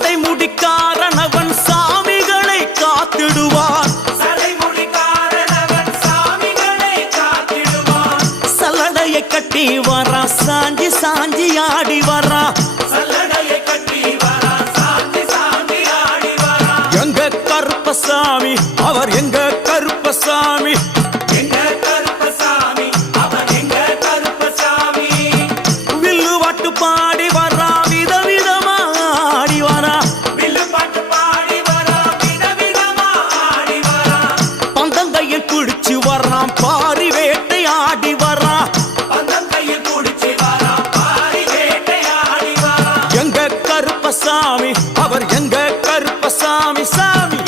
சடைமுடிக்காரனவன் சாமிகளை காத்திடுவான். சல்லடையை கட்டி வரா சாஞ்சி சாஞ்சி ஆடி வரா. எங்க கருப்பசாமி அவர் எங்க கருப்பசாமி. வில்லுவாட்டு பாடி வரா விதவிதமா ஆடி வரா. பந்தங்கையில் குடிச்சு வர்றான் பாரி வேட்டை ஆடி வரா. எங்க கருப்பசாமி அவர் எங்க கருப்பசாமி சாமி.